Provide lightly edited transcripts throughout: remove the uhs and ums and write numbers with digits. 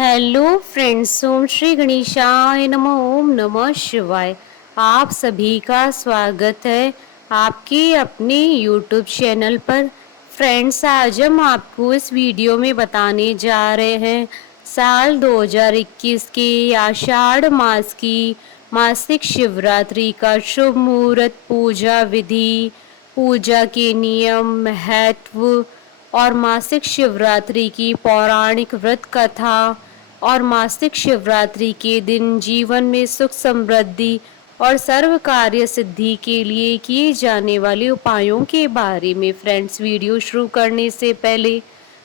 Hello friends, ओम श्री गणेशाय नमः। ओम नमः शिवाय। आप सभी का स्वागत है आपके अपने यूट्यूब चैनल पर। फ्रेंड्स, आज हम आपको इस वीडियो में बताने जा रहे हैं साल 2021 के आषाढ़ मास की मासिक शिवरात्रि का शुभ मुहूर्त, पूजा विधि, पूजा के नियम, महत्व और मासिक शिवरात्रि की पौराणिक व्रत कथा और मासिक शिवरात्रि के दिन जीवन में सुख समृद्धि और सर्व कार्य सिद्धि के लिए किए जाने वाले उपायों के बारे में। फ्रेंड्स, वीडियो शुरू करने से पहले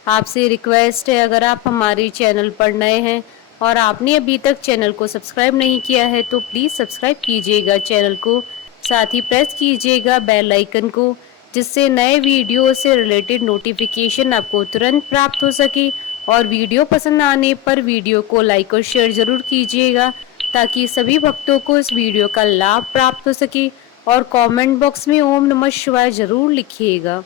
आपसे रिक्वेस्ट है, अगर आप हमारे चैनल पर नए हैं और आपने अभी तक चैनल को सब्सक्राइब नहीं किया है तो प्लीज़ सब्सक्राइब कीजिएगा चैनल को, साथ ही प्रेस कीजिएगा बेल आइकन को, जिससे नए वीडियो से रिलेटेड नोटिफिकेशन आपको तुरंत प्राप्त हो सके। और वीडियो पसंद आने पर वीडियो को लाइक और शेयर जरूर कीजिएगा ताकि सभी भक्तों को इस वीडियो का लाभ प्राप्त हो सके। और कमेंट बॉक्स में ओम नमः शिवाय जरूर लिखिएगा।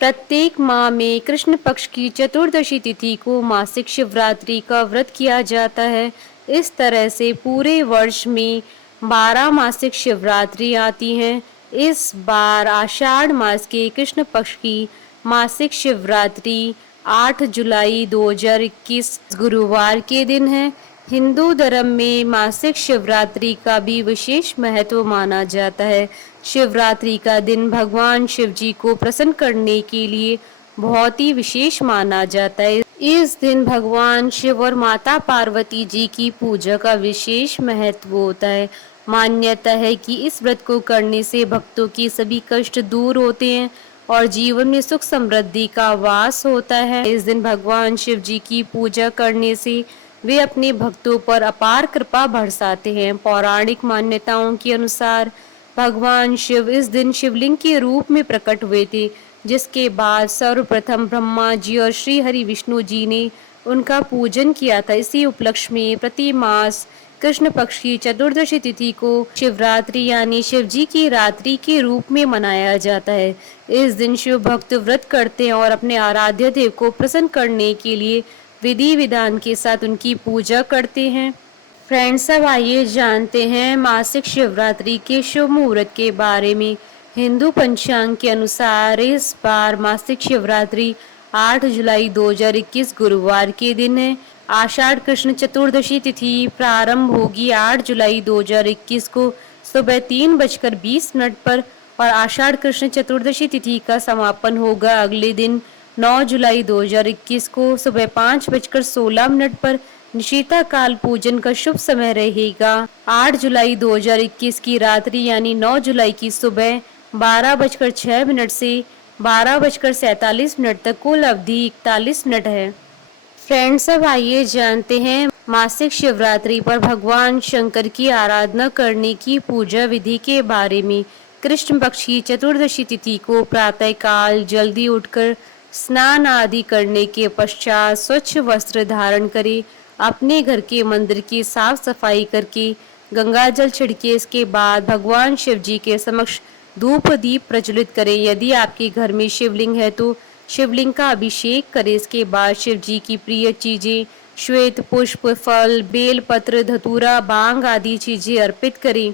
प्रत्येक माह में कृष्ण पक्ष की चतुर्दशी तिथि को मासिक शिवरात्रि का व्रत किया जाता है। इस तरह से पूरे वर्ष में 12 मासिक शिवरात्रि आती हैं। इस बार आषाढ़ मास के कृष्ण पक्ष की मासिक शिवरात्रि 8 जुलाई 2021 गुरुवार के दिन है। हिंदू धर्म में मासिक शिवरात्रि का भी विशेष महत्व माना जाता है। शिवरात्रि का दिन भगवान शिव जी को प्रसन्न करने के लिए बहुत ही विशेष माना जाता है। इस दिन भगवान शिव और माता पार्वती जी की पूजा का विशेष महत्व होता है। मान्यता है कि इस व्रत को करने से भक्तों के सभी कष्ट दूर होते हैं और जीवन में सुख समृद्धि का वास होता है। इस दिन भगवान शिव जी की पूजा करने से वे अपने भक्तों पर अपार कृपा बरसाते हैं। पौराणिक मान्यताओं के अनुसार भगवान शिव इस दिन शिवलिंग के रूप में प्रकट हुए थे, जिसके बाद सर्वप्रथम ब्रह्मा जी और श्री हरि विष्णु जी ने उनका पूजन किया था। इसी उपलक्ष्य में प्रति मास कृष्ण पक्ष की चतुर्दशी तिथि को शिवरात्रि यानी शिव जी की रात्रि के रूप में मनाया जाता है। इस दिन शिव भक्त व्रत करते हैं और अपने आराध्य देव को प्रसन्न करने के लिए विधि विधान के साथ उनकी पूजा करते हैं। फ्रेंड्स, अब आइए जानते हैं मासिक शिवरात्रि के शुभ मुहूर्त के बारे में। हिंदू पंचांग के अनुसार इस बार मासिक शिवरात्रि 8 जुलाई 2021 गुरुवार के दिन है। आषाढ़ कृष्ण चतुर्दशी तिथि प्रारंभ होगी 8 जुलाई 2021 को सुबह 3:20 पर और आषाढ़ कृष्ण चतुर्दशी तिथि का समापन होगा अगले दिन 9 जुलाई 2021 को सुबह 5:16 पर। निशिता काल पूजन का शुभ समय रहेगा 8 जुलाई 2021 की रात्रि यानी 9 जुलाई की सुबह 12:06 से 12:47 तक। कुल अवधि 41 मिनट है। फ्रेंड्स, अब आइए जानते हैं मासिक शिवरात्रि पर भगवान शंकर की आराधना करने की पूजा विधि के बारे में। कृष्ण पक्ष की चतुर्दशी तिथि को प्रातः काल जल्दी उठकर स्नान आदि करने के पश्चात स्वच्छ वस्त्र धारण करें। अपने घर के मंदिर की साफ सफाई करके गंगा जल छिड़के। इसके बाद भगवान शिव जी के समक्ष धूप दीप प्रज्वलित करें। यदि आपके घर में शिवलिंग है तो शिवलिंग का अभिषेक करें। इसके बाद शिव जी की प्रिय चीजें श्वेत पुष्प, फल, बेल पत्र, धतूरा, भांग आदि चीजें अर्पित करें।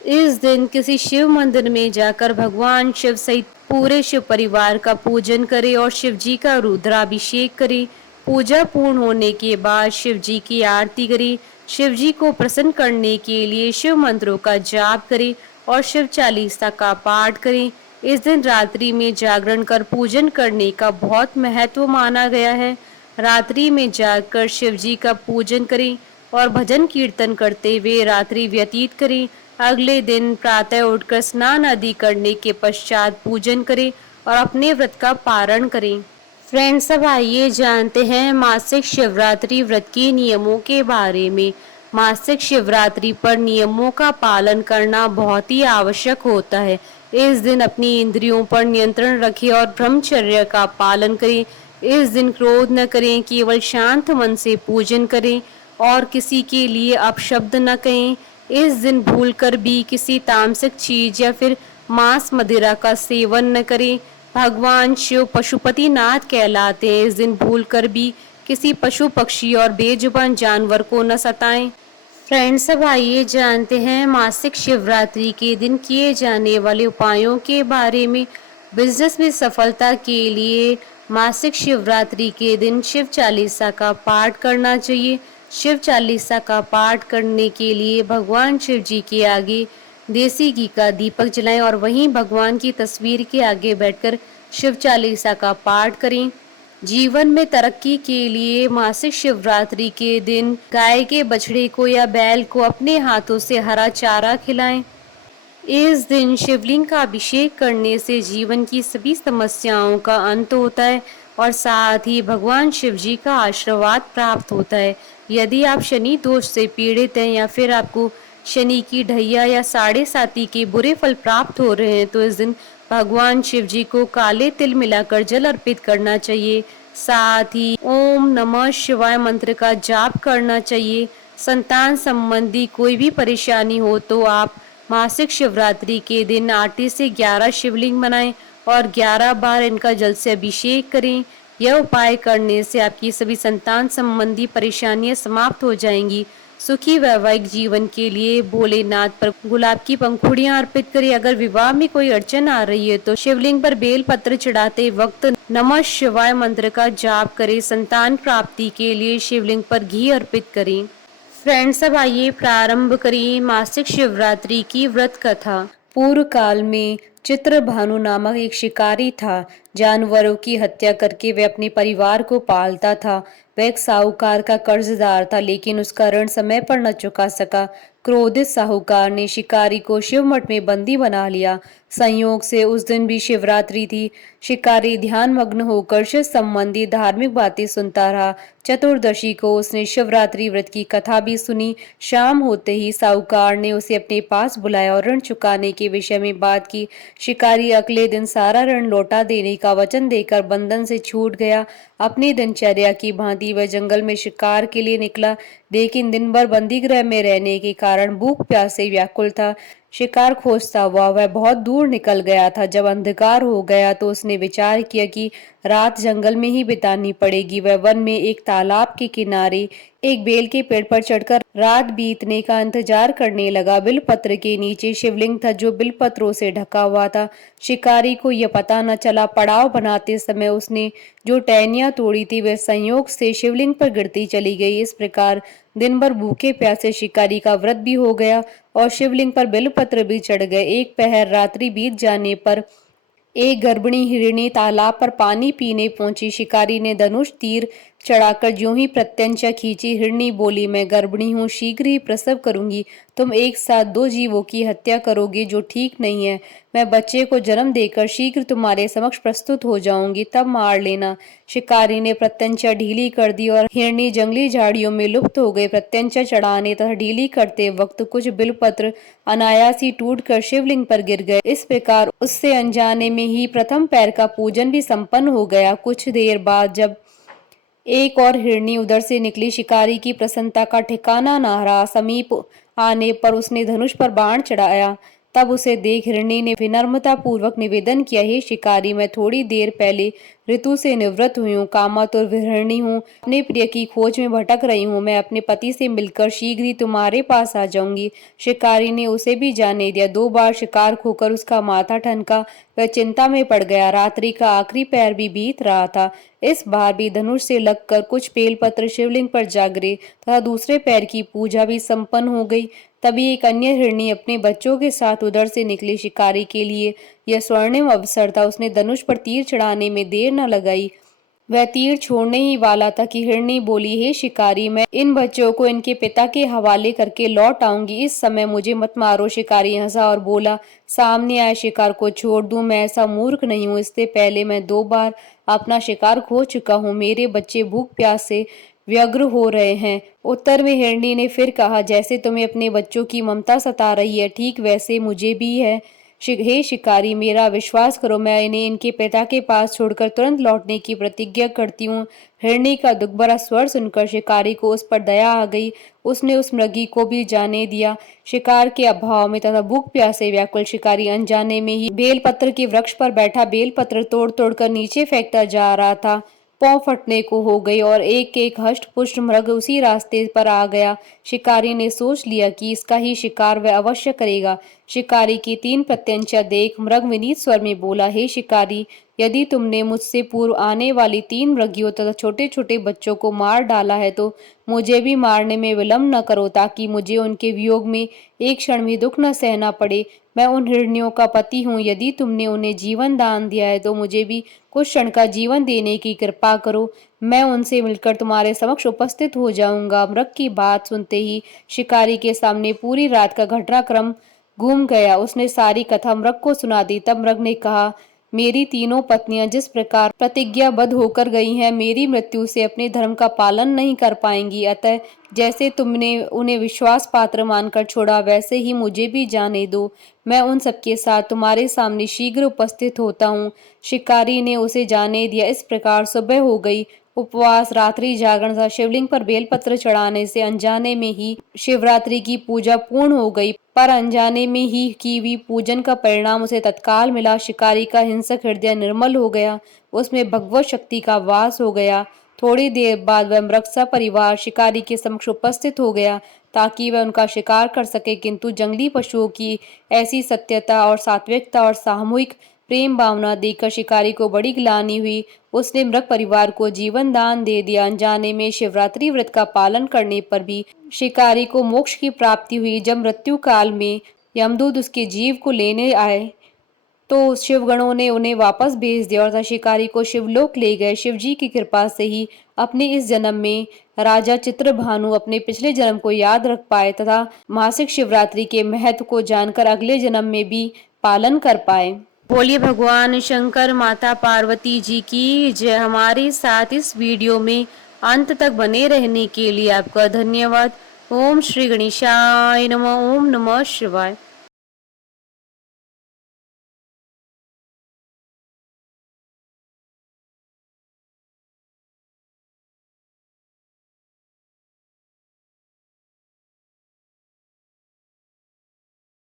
इस दिन किसी शिव मंदिर में जाकर भगवान शिव सहित पूरे शिव परिवार का पूजन करें और शिव जी का रुद्राभिषेक करें। पूजा पूर्ण होने के बाद शिव जी की आरती करें। शिव जी को प्रसन्न करने के लिए शिव मंत्रों का जाप करें और शिव चालीसा का पाठ करें। इस दिन रात्रि में जागरण कर पूजन करने का बहुत महत्व माना गया है। रात्रि में जागकर शिव जी का पूजन करें और भजन कीर्तन करते हुए रात्रि व्यतीत करें। अगले दिन प्रातः उठकर स्नान आदि करने के पश्चात पूजन करें और अपने व्रत का पारण करें। फ्रेंड्स, अब आइए जानते हैं मासिक शिवरात्रि व्रत के नियमों के बारे में। मासिक शिवरात्रि पर नियमों का पालन करना बहुत ही आवश्यक होता है। इस दिन अपनी इंद्रियों पर नियंत्रण रखें और ब्रह्मचर्य का पालन करें। इस दिन क्रोध न करें, केवल शांत मन से पूजन करें और किसी के लिए अपशब्द न कहें। इस दिन भूलकर भी किसी तामसिक चीज या फिर मांस मदिरा का सेवन न करें। भगवान शिव पशुपति नाथ कहलाते हैं। इस दिन भूलकर भी किसी पशु पक्षी और बेजुबान जानवर को न सताएं। फ्रेंड्स, अब आइए जानते हैं मासिक शिवरात्रि के दिन किए जाने वाले उपायों के बारे में। बिजनेस में सफलता के लिए मासिक शिवरात्रि के दिन शिव चालीसा का पाठ करना चाहिए। शिव चालीसा का पाठ करने के लिए भगवान शिव जी के आगे देसी घी का दीपक जलाएं और वहीं भगवान की तस्वीर के आगे बैठकर शिव चालीसा का पाठ करें। जीवन में तरक्की के लिए मासिक शिवरात्रि के दिन गाय के बछड़े को या बैल को अपने हाथों से हरा चारा खिलाएं। इस दिन शिवलिंग का अभिषेक करने से जीवन की सभी समस्याओं का अंत होता है और साथ ही भगवान शिव जी का आशीर्वाद प्राप्त होता है। यदि आप शनि दोष से पीड़ित हैं या फिर आपको शनि की ढैया या साढ़े साती के बुरे फल प्राप्त हो रहे हैं तो इस दिन भगवान शिव जी को काले तिल मिलाकर जल अर्पित करना चाहिए। साथ ही ओम नमः शिवाय मंत्र का जाप करना चाहिए। संतान संबंधी कोई भी परेशानी हो तो आप मासिक शिवरात्रि के दिन आटे से 11 शिवलिंग बनाएं और 11 बार इनका जल से अभिषेक करें। यह उपाय करने से आपकी सभी संतान संबंधी परेशानियां समाप्त हो जाएंगी। सुखी वैवाहिक जीवन के लिए भोलेनाथ पर गुलाब की पंखुड़ियां अर्पित करें। अगर विवाह में कोई अड़चन आ रही है तो शिवलिंग पर बेल पत्र चढ़ाते वक्त नमः शिवाय मंत्र का जाप करें। संतान प्राप्ति के लिए शिवलिंग पर घी अर्पित करें। फ्रेंड्स, अब आइए प्रारंभ करें मासिक शिवरात्रि की व्रत कथा। पूर्व काल में चित्रभानु नामक एक शिकारी था। जानवरों की हत्या करके वह अपने परिवार को पालता था। वह एक साहूकार का कर्जदार था, लेकिन उसका ऋण समय पर न चुका सका। क्रोधित साहूकार ने शिकारी को शिव मठ में बंदी बना लिया। संयोग से उस दिन भी शिवरात्रि थी। शिकारी ध्यान मग्न होकर शिव संबंधी धार्मिक बातें सुनता रहा। चतुर्दशी को उसने शिवरात्रि व्रत की कथा भी सुनी। शाम होते ही साहूकार ने उसे अपने पास बुलाया और ऋण चुकाने के विषय में बात की। शिकारी अगले दिन सारा ऋण लौटा देने का वचन देकर बंधन से छूट गया। अपनी दिनचर्या की भांति वह जंगल में शिकार के लिए निकला, लेकिन दिन भर बंदीगृह में रहने के कारण भूख प्यास से व्याकुल था। शिकार खोजता हुआ वह बहुत दूर निकल गया था। जब अंधकार हो गया तो उसने विचार किया कि रात जंगल में ही बितानी पड़ेगी। वह वन में एक तालाब के किनारे एक बेल के पेड़ पर चढ़कर रात बीतने का इंतजार करने लगा। बिलपत्र के नीचे शिवलिंग था जो बिलपत्रों से ढका हुआ था। शिकारी को यह पता न चला। पड़ाव बनाते समय उसने जो टहनियां तोड़ी थी वह संयोग से शिवलिंग पर गिरती चली गई। इस प्रकार दिन भर भूखे प्यासे शिकारी का व्रत भी हो गया और शिवलिंग पर बेलपत्र भी चढ़ गए। एक पहर रात्रि बीत जाने पर एक गर्भिणी हिरणी तालाब पर पानी पीने पहुंची। शिकारी ने धनुष तीर चढ़ाकर ज्यों ही प्रत्यंचा खींची। हिरणी बोली, मैं गर्भिणी हूँ, शीघ्र ही प्रसव करूंगी। तुम एक साथ दो जीवों की हत्या करोगे जो ठीक नहीं है। मैं बच्चे को जन्म देकर शीघ्र तुम्हारे समक्ष प्रस्तुत हो जाऊंगी, तब मार लेना। शिकारी ने प्रत्यंचा ढीली कर दी और हिरणी जंगली झाड़ियों में लुप्त हो गई। प्रत्यंचा चढ़ाने तथा ढीली करते वक्त कुछ बिलपत्र अनायास ही टूटकर शिवलिंग पर गिर गए। इस प्रकार उससे अनजाने में ही प्रथम पैर का पूजन भी संपन्न हो गया। कुछ देर बाद जब एक और हिरणी उधर से निकली, शिकारी की प्रसन्नता का ठिकाना न रहा। समीप आने पर उसने धनुष पर बाण चढ़ाया। तब उसे देख हिरणी ने विनम्रता पूर्वक निवेदन किया, हे शिकारी, मैं थोड़ी देर पहले ऋतु से निवृत्त हुई हूँ, कामातुर विहरणी हूँ, अपने प्रिय की खोज में भटक रही हूँ। मैं अपने पति से मिलकर शीघ्र ही तुम्हारे पास आ जाऊंगी। शिकारी ने उसे भी जाने दिया। 2 बार शिकार खोकर उसका माथा ठनका। वह चिंता में पड़ गया। रात्रि का आखिरी पैर भी बीत रहा था। इस बार भी धनुष से लगकर कुछ बेलपत्र शिवलिंग पर जा गिरे तथा दूसरे पैर की पूजा भी संपन्न हो गई। तभी एक अन्य हिरणी अपने बच्चों के साथ उधर से निकली। शिकारी के लिए यह स्वर्णिम अवसर था। उसने धनुष पर तीर चढ़ाने में देर न लगाई। वह तीर छोड़ने ही वाला था कि हिरणी बोली, हे शिकारी, मैं इन बच्चों को इनके पिता के हवाले करके लौट आऊंगी। इस समय मुझे मत मारो। शिकारी हंसा और बोला, सामने आए शिकार को छोड़ दूं? मैं ऐसा मूर्ख नहीं हूं। इससे पहले मैं 2 बार अपना शिकार खो चुका हूं। मेरे बच्चे भूख प्यास से व्यग्र हो रहे हैं। उत्तर में हिरणी ने फिर कहा, जैसे तुम्हें अपने बच्चों की ममता सता रही है, ठीक वैसे मुझे भी है। हे शिकारी, मेरा विश्वास करो, मैं इन्हें इनके पिता के पास छोड़कर तुरंत लौटने की प्रतिज्ञा करती हूँ। हिरणी का दुख भरा स्वर सुनकर शिकारी को उस पर दया आ गई। उसने उस मृगी को भी जाने दिया। शिकार के अभाव में तथा भूख प्यासे व्याकुल शिकारी अनजाने में ही बेलपत्र के वृक्ष पर बैठा बेलपत्र तोड़ तोड़ कर नीचे फेंकता जा रहा था। पौ फटने को हो गई और एक एक हष्ट पुष्ट मृग उसी रास्ते पर आ गया। शिकारी ने सोच लिया कि इसका ही शिकार वह अवश्य करेगा। शिकारी की 3 प्रत्यंचा देख मृग विनीत स्वर में बोला, हे शिकारी, यदि तुमने मुझसे पूर्व आने वाली 3 मृगियों तथा छोटे छोटे बच्चों को मार डाला है तो मुझे भी मारने में विलंब न करो, ताकि मुझे उनके वियोग में एक क्षण भी दुख न सहना पड़े। मैं उन हिरनियों का पति हूँ, यदि तुमने उन्हें जीवन दान दिया है तो मुझे भी कुछ क्षण का जीवन देने की कृपा करो। मैं उनसे मिलकर तुम्हारे समक्ष उपस्थित हो जाऊंगा। मृग की बात सुनते ही शिकारी के सामने पूरी रात का घटनाक्रम घूम गया। उसने सारी कथा मृग को सुना दी। तब मृग ने कहा, मेरी तीनों पत्नियां जिस प्रकार प्रतिज्ञाबद्ध होकर गई हैं, मेरी मृत्यु से अपने धर्म का पालन नहीं कर पाएंगी। अतः जैसे तुमने उन्हें विश्वास पात्र मानकर छोड़ा, वैसे ही मुझे भी जाने दो। मैं उन सबके साथ तुम्हारे सामने शीघ्र उपस्थित होता हूँ। शिकारी ने उसे जाने दिया। इस प्रकार सुबह हो गई। उपवास, रात्रि जागरण तथा शिवलिंग पर बेलपत्र चढ़ाने से अनजाने में ही शिवरात्रि की पूजा पूर्ण हो गई। पर अनजाने में ही की हुई पूजन का परिणाम उसे तत्काल मिला। शिकारी का हिंसक हृदय निर्मल हो गया, उसमें भगवत शक्ति का वास हो गया। थोड़ी देर बाद वह मृग सपरिवार शिकारी के समक्ष उपस्थित हो गया, ताकि वह उनका शिकार कर सके। किंतु जंगली पशुओं की ऐसी सत्यता और सात्विकता और सामूहिक प्रेम भावना देखकर शिकारी को बड़ी ग्लानि हुई। उसने मृग परिवार को जीवन दान दे दिया। अनजाने में शिवरात्रि व्रत का पालन करने पर भी शिकारी को मोक्ष की प्राप्ति हुई। जब मृत्यु काल में यमदूत उसके जीव को लेने आए तो शिवगणों ने उन्हें वापस भेज दिया और शिकारी को शिवलोक ले गए। शिवजी की कृपा से ही अपने इस जन्म में राजा चित्रभानु अपने पिछले जन्म को याद रख पाए तथा मासिक शिवरात्रि के महत्व को जानकर अगले जन्म में भी पालन कर पाए। बोलिए भगवान शंकर माता पार्वती जी की जय। हमारे साथ इस वीडियो में अंत तक बने रहने के लिए आपका धन्यवाद। ओम श्री गणेशाय नमः। ओम नमः शिवाय।